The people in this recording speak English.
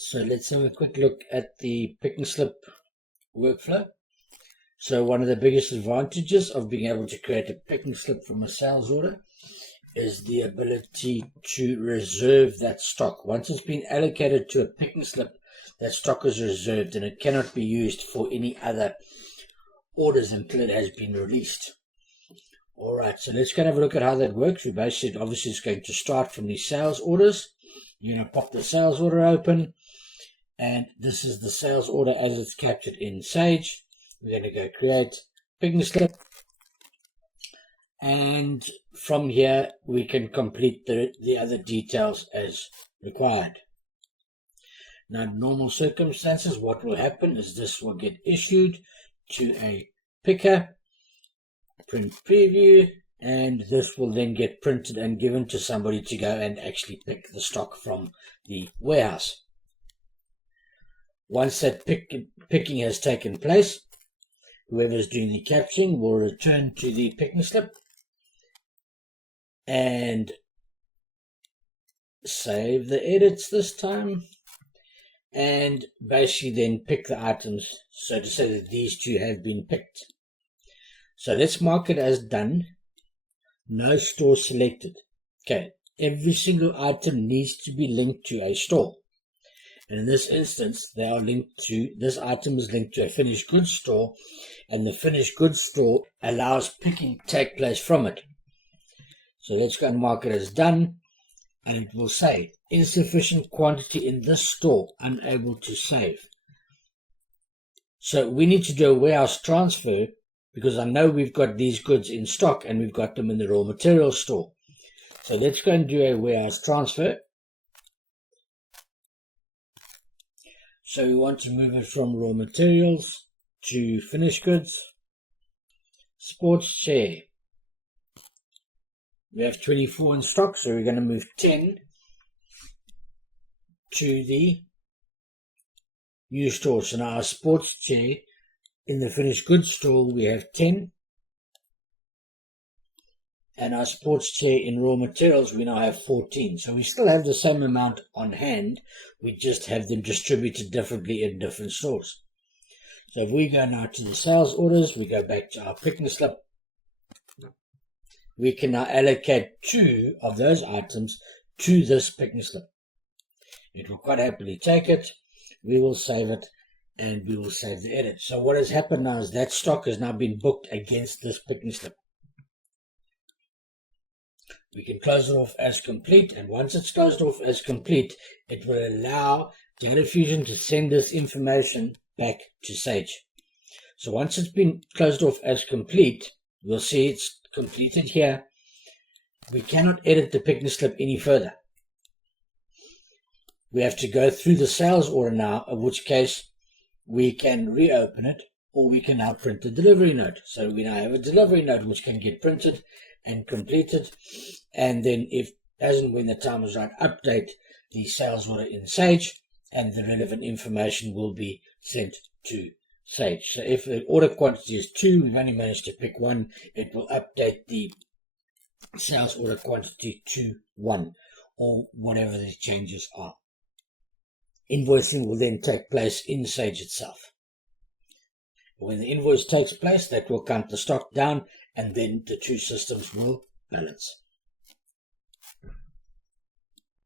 So let's have a quick look at the pick and slip workflow. So one of the biggest advantages of being able to create a pick and slip from a sales order is the ability to reserve that stock. Once it's been allocated to a pick and slip, that stock is reserved and it cannot be used for any other orders until it has been released. Alright, so let's go and have a look at how that works. We basically, obviously, it's going to start from the sales orders. You're going to pop the sales order open, and this is the sales order as it's captured in Sage. We're going to go create pick and slip, and from here we can complete the other details as required. Now, in normal circumstances, what will happen is this will get issued to a picker, print preview, and this will then get printed and given to somebody to go and actually pick the stock from the warehouse. Once that picking has taken place, whoever is doing the capturing will return to the picking slip and save the edits this time, and basically then pick the items, so to say that these two have been picked. So let's mark it as done. No store selected. Okay, every single item needs to be linked to a store. And in this instance, they are linked to, this item is linked to a finished goods store, and the finished goods store allows picking to take place from it. So let's go and mark it as done, and it will say insufficient quantity in this store, unable to save. So we need to do a warehouse transfer, because I know we've got these goods in stock and we've got them in the raw materials store. So let's go and do a warehouse transfer. So we want to move it from raw materials to finished goods. Sports chair. We have 24 in stock, so we're going to move 10 to the new store. So now our sports chair, in the finished goods store, we have 10. And our sports chair in raw materials, we now have 14. So we still have the same amount on hand. We just have them distributed differently in different stores. So if we go now to the sales orders, we go back to our pick and slip. We can now allocate 2 of those items to this pick and slip. It will quite happily take it. We will save it, and we will save the edit. So what has happened now is that stock has now been booked against this pick and slip. We can close it off as complete, and once it's closed off as complete, it will allow Data Fusion to send this information back to Sage. So once it's been closed off as complete, we'll see it's completed here. We cannot edit the pick and slip any further. We have to go through the sales order now, in which case we can reopen it, or we can now print the delivery note. So we now have a delivery note which can get printed and completed, and then if as and when the time is right, update the sales order in Sage, and the relevant information will be sent to Sage. So if the order quantity is 2, we've only managed to pick 1, it will update the sales order quantity to 1, or whatever the changes are. Invoicing will then take place in Sage itself. When the invoice takes place, that will count the stock down, and then the two systems will balance.